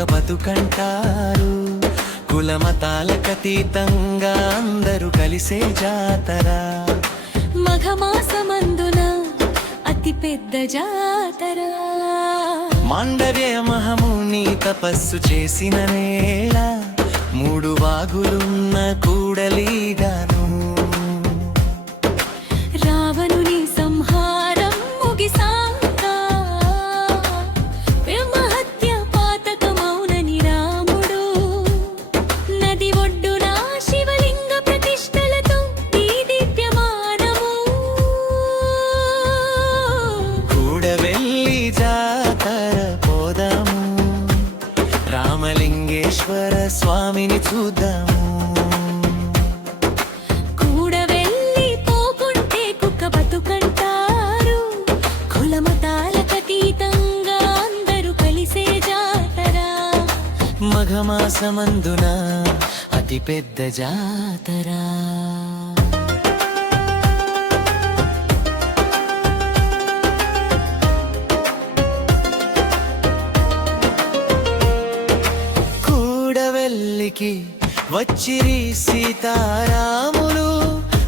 కుక్క బతుకంటారు. కుల మతాలకతీతంగా అందరూ కలిసే జాతర. మఘమాసమందున అతి పెద్ద జాతర. మాండవ్య మహముని తపస్సు చేసిన నేల మూడు వాగులున్న కూడలిగాను చూద్దాము. కూడవెళ్ళి పోకుంటే కుక్క బతుకంటారు. కులమతాలకతీతంగా అందరూ కలిసే జాతర. మఘమాసమందున అతి పెద్ద జాతర. వచ్చిరి సీతారాములు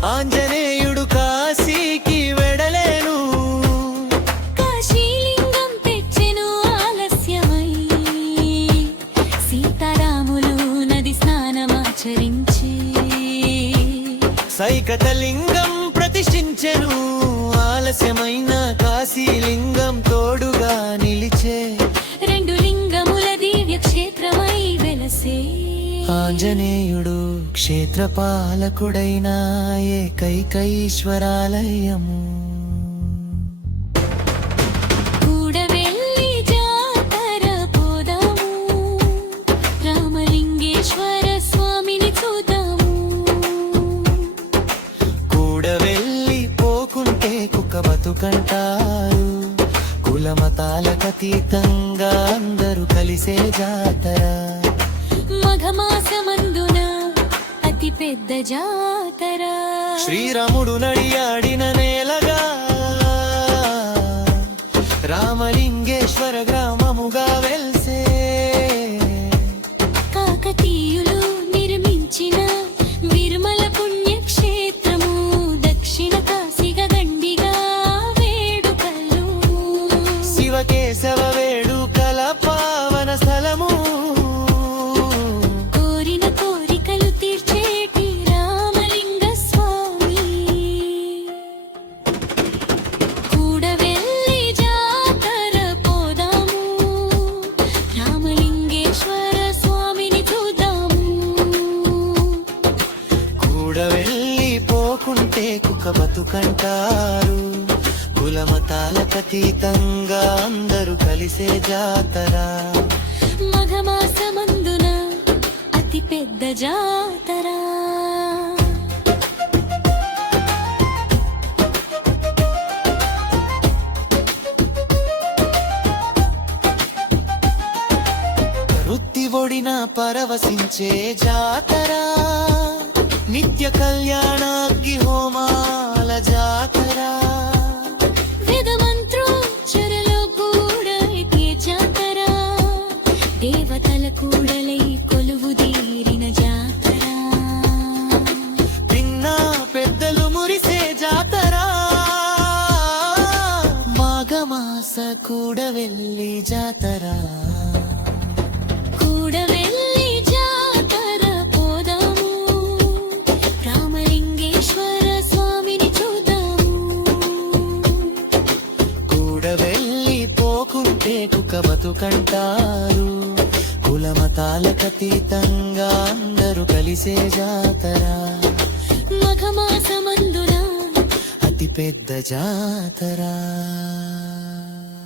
ఆంజనేయుడు కాశీకి వెడలేను. కాశీలింగం తెచ్చెను ఆలస్యమై సీతారాములు నది స్నానమాచరించి. సైకతలింగం ప్రతిష్ఠించెను. ఆంజనేయుడు క్షేత్రపాలకుడైన ఏకైకైశ్వరాలయము. కుక్క బతుకంటారు. కులమతాలకతీతంగా అందరూ కలిసే జాతర. పెద్ద జాతర. శ్రీరాముడు నడియాడిన నేలగా రామలి కుక్క బతుకంటారు. కులమతాలకతీతంగా అందరూ కలిసే జాతర. మఘమాసమందున అతి పెద్ద జాతర. వృత్తి ఒడిన పరవశించే జాతర. నిత్య కళ్యాణాగ్ని హోమాల జాతర. వేదమంత్రోచ్చరలో కూడా ఎక్కే జాతర. దేవతల కూడలై కొలువు తీరిన జాతర. పిన్న పెద్దలు మురిసే జాతర. మాఘమాస కూడా వెళ్ళి జాతర. బతుకంటారు. కులమతాలకతీతంగా అందరూ కలిసే జాతర. మఘమాసమందున అతి పెద్ద జాతర.